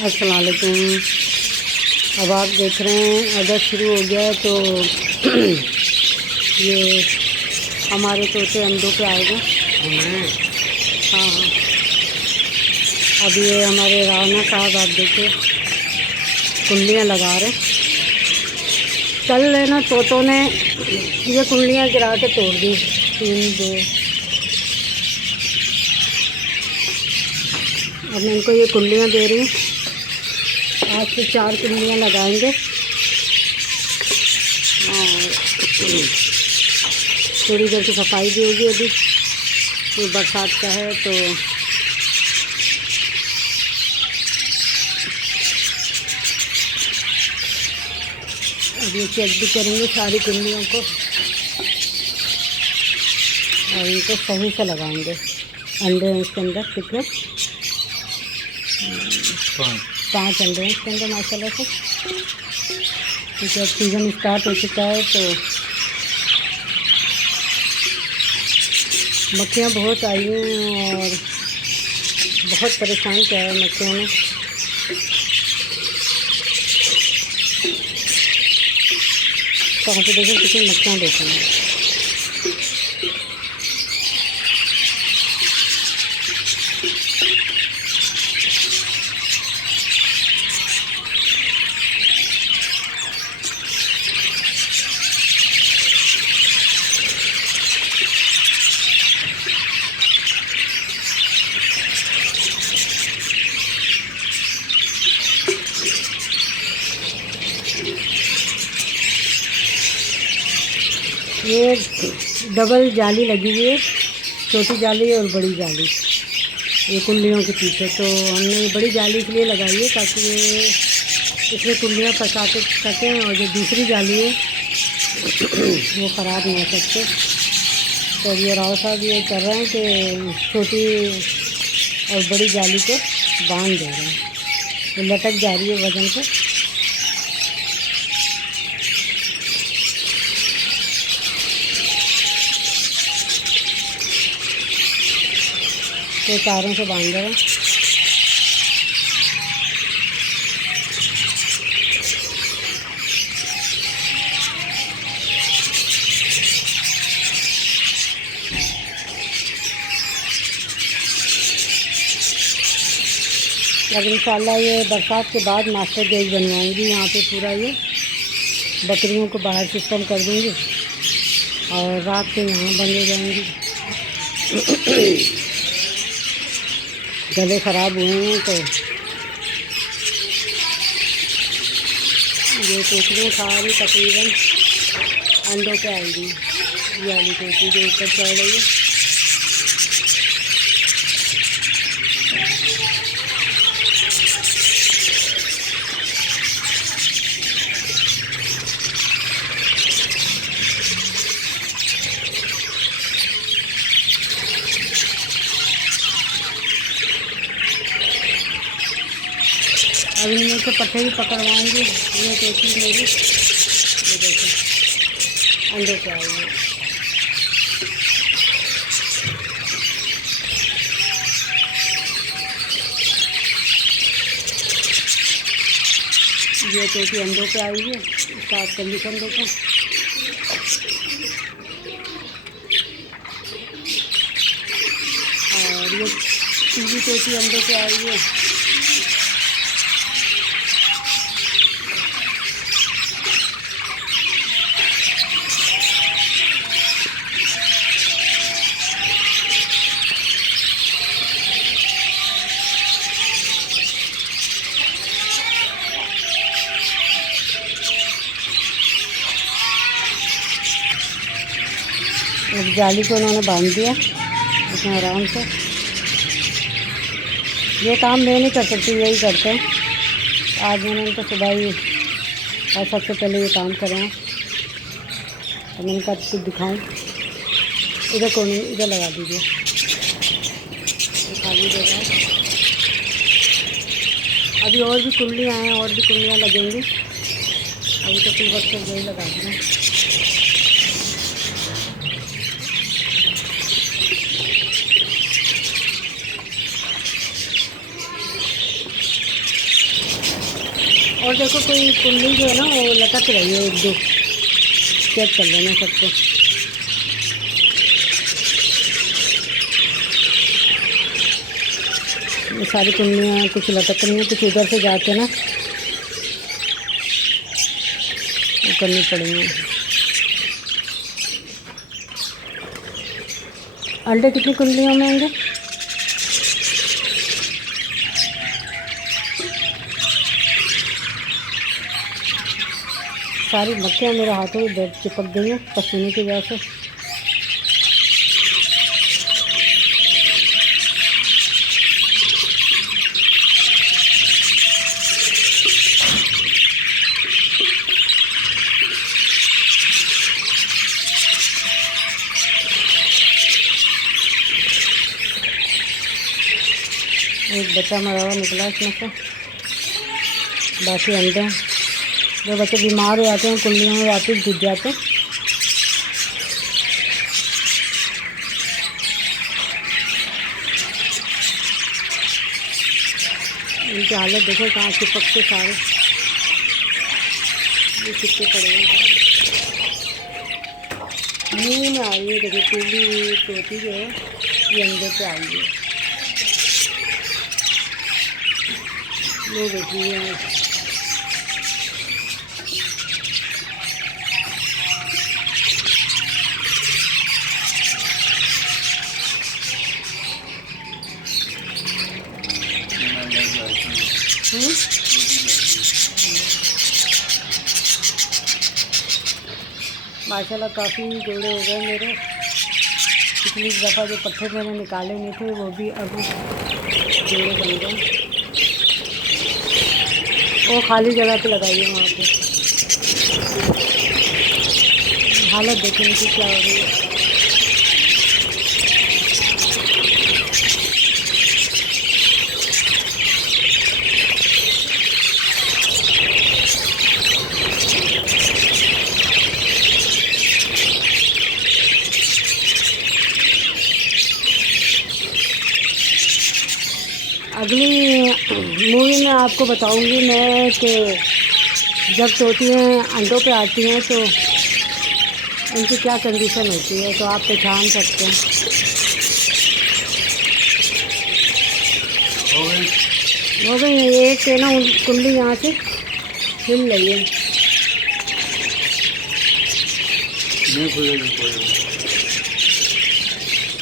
अस्सलाम वालेकुम। अब आप देख रहे हैं अगस्त शुरू हो गया है तो ये हमारे तोते अंडों पे आएगा। हाँ हाँ, अब ये हमारे राना साहब आप देखिए कुंडलियाँ लगा रहे हैं। कल ना तोतों ने ये कुंडलियाँ गिरा के तोड़ दी, 3 2। अब मैं इनको ये कुंडलियाँ दे रही हूँ। आज से 4 कुंडलियाँ लगाएंगे और थोड़ी देर की सफाई भी होगी। अभी तो बरसात का है तो अब ये चेक भी करेंगे सारी कुंडलियों को और इनको सही से लगाएंगे। अंडे हैं इसके अंदर कितने? 5 अंडे हैं इसके अंदर माशाल्लाह से। क्योंकि अब सीज़न स्टार्ट हो चुका है तो मक्खियाँ बहुत आई हैं और बहुत परेशान किया है मक्खियों ने। कहाँ पे देखें कितनी मक्खियाँ देखेंगे। ये डबल जाली लगी हुई है, छोटी जाली और बड़ी जाली ये कुंडलियों के पीछे। तो हमने ये बड़ी जाली इसलिए लगाई है ताकि ये इसमें कुंडलियाँ फंसा के सकें और जो दूसरी जाली है वो ख़राब नहीं हो सकते। तो ये राव साहब ये कर रहे हैं कि छोटी और बड़ी जाली को बांध दे रहे हैं, तो लटक जा रही है वजन से। तो तारों से बांध रहे हैं। अब इंशाल्लाह ये बरसात के बाद मास्टर गेज बनवाऊंगी यहाँ पे पूरा। ये बकरियों को बाहर सिस्टम कर दूँगी और रात को यहाँ बंद हो जाएंगी। गले ख़राब हुए हैं तो ये तोतियाँ सारी तकरीबन अंडों पे आएगी। ये वाली तोती जो ऊपर चढ़ रही है अब इनमें से पट्टे भी पकड़वाऊँगी। ये तोती मेरी ये देखो अंडों पे आई है। ये तोती अंडों पे आई है, इसका कंडीशन देखो। और ये तीसरी तोती अंडों पे आई है। अब जाली को उन्होंने बांध दिया इसमें आराम से। ये काम मैं नहीं कर सकती, यही करते हैं। आज मैंने उनको सुबह ही और सबसे पहले ये काम करें तो मैंने कहा कुछ दिखाऊं। इधर कोने इधर लगा दीजिए, खाली जगह है। अभी और भी कुंडलियाँ हैं और भी कुंडलियाँ लगेंगी। अभी तो फिर वक्त यही लगा दूँ। और देखो कोई कुंडली जो है ना वो लटक रही है, एक दो चेक कर लेना सबको। ये सारी कुंडलियाँ कुछ लटक रही हैं, कुछ इधर से जाके ना वो करनी पड़ेंगी। अंडे कितनी कुंडलियों में होंगे? सारी मक्खियाँ मेरे हाथों में दर्द चिपक गई हैं पसीने की वजह से। एक बच्चा मरा हुआ निकला इसमें से, बाकी अंडे। जो बच्चे बीमार हो जाते हैं कुंडलियों में वापस घुस जाते हैं। इनकी हालत देखो कहाँ चिपक के सारे ये चिपके पड़े हैं। मुँह में आई है देखो पीली तोती जो है ये अंडे पे आई है, वो देखिए है। माशाल्लाह काफ़ी जोड़े हो गए मेरे। पिछली दफ़ा जो पत्थर मैंने निकाले नहीं थे वो भी अब जोड़े बन गए। वो खाली जगह पे लगाइए वहाँ पे। हालत देखो इनकी क्या हो रही है। अगली मूवी में आपको बताऊंगी मैं कि जब तोतियाँ अंडों पे आती हैं तो उनकी क्या कंडीशन होती है, तो आप पहचान सकते हैं। हो गई है एक ना कुंडली यहाँ से हिल रही है।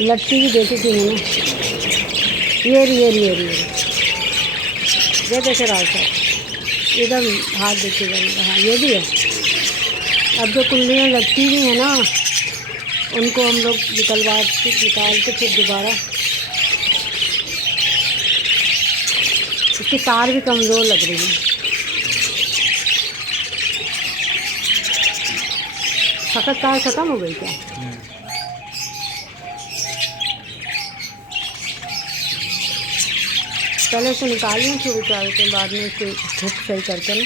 लट्टी भी देखी थी मैंने, ये देखे राज साहब इधर हाथ देखिएगा। हाँ ये भी है। अब जो कुंडलियाँ लगती हुई हैं ना उनको हम लोग निकाल के फिर दोबारा। इसकी तार भी कमज़ोर लग रही है। सख्त तार ख़त्म हो गई क्या? पहले से निकालिए फिर उतार के बाद में इसे धूप सही करके ना।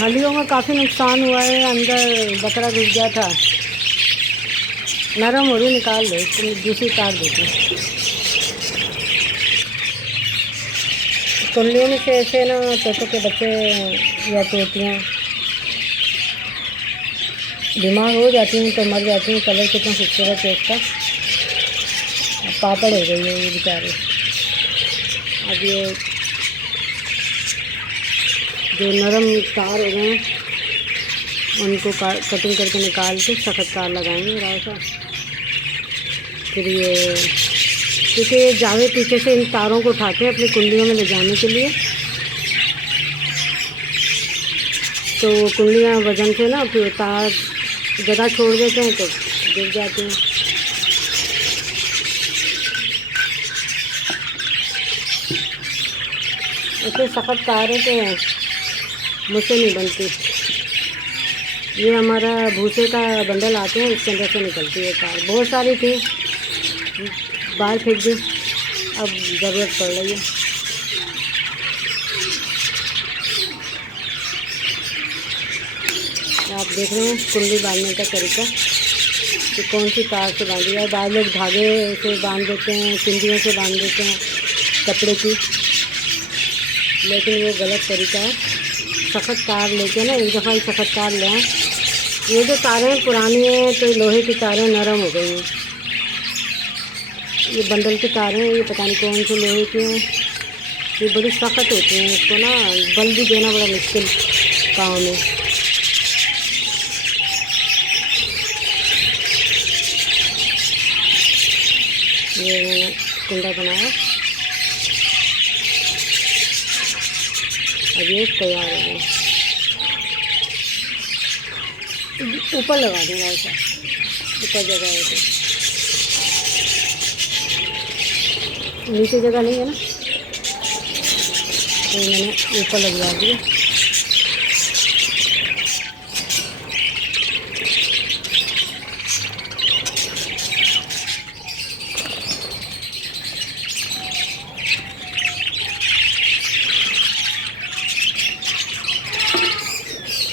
हड्डियों में काफ़ी नुकसान हुआ है, अंदर बकरा घुस गया था। नरम हो रही, निकाल लो इसको, दूसरी तार देती। कुंडलियों में से ऐसे ना तोतों के बच्चे या तोतियाँ बीमार हो जाती हैं तो मर जाती हैं। कलर कितना खूबसूरत है इसका। पापड़ हो गई है ये बेचारे। अब ये जो नरम तार हो गए उनको कटिंग करके निकाल के सख्त तार लगाएंगे राजा। फिर ये क्योंकि ये जावे पीछे से इन तारों को उठाते हैं अपनी कुंडलियों में ले जाने के लिए, तो कुंडलियाँ वजन से ना फिर तार जगह छोड़ देते हैं तो गिर जाते हैं। ऐसे सख्त तारें तो मुझसे नहीं बनती। ये हमारा भूसे का बंडल आते हैं इसके अंदर से निकलती है तार। बहुत सारी थी बाहर फेंक दी, अब ज़रूरत पड़ रही है। आप देख रहे हैं कुंडली बांधने का तरीका। कि कौन सी तार से बांधी है। बाद लोग धागे से बांध देते हैं, चिंदियों से बांध देते हैं कपड़े की, लेकिन वो गलत तरीका है। सख्त तार लेके ना एक दफ़ा ही सख्त तार लें। ये जो तारें पुरानी हैं तो लोहे की तारें नरम हो गई हैं। ये बंडल की तारें, ये पता नहीं कौन से लोहे की हैं, ये बड़ी सख्त होती हैं। इसको ना बल भी देना बड़ा मुश्किल काम है। ये मैंने कुंडा बनाया, अब ये तैयार हो गया। ऊपर लगा दूँगा, ऐसा ऊपर जगह है तो, नीचे जगह नहीं है ना, तो मैंने ऊपर लगवा दिया।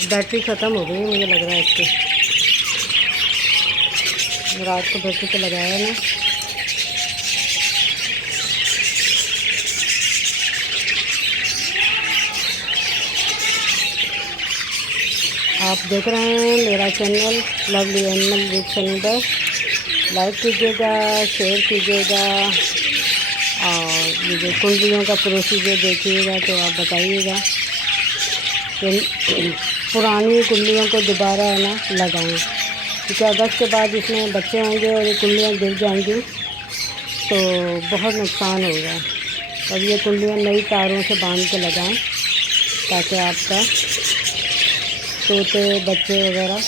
बैटरी ख़त्म हो गई है मुझे लग रहा है इसकी। रात को बैटरी पे लगाया ना, आप देख रहे हैं मेरा channel lovely animal with Saniba. Like कीजिएगा, शेयर कीजिएगा, और ये जो कुंडलियों का प्रोसीजर देखिएगा तो आप बताइएगा कि पुरानी कुंडलियों को दोबारा है ना लगाएं, क्योंकि अगस्त के बाद इसमें बच्चे होंगे और ये कुंडलियाँ गिर जाएंगी तो बहुत नुकसान होगा। अब ये कुंडलियाँ नई तारों से बांध के लगाएं ताकि आपका तोते बच्चे वगैरह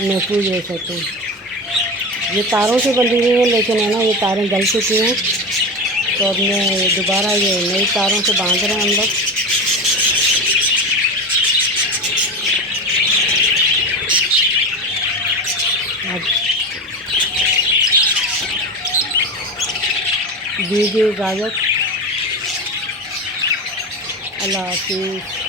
महफूज रह सकें। ये तारों से बंधी हुई है, लेकिन है ना ये तारें गल चुकी हैं, तो अब मैं दोबारा ये नई तारों से बांध रहे हैं हम लोग। दीजिए इजाज़त, अल्लाह हाफिज़।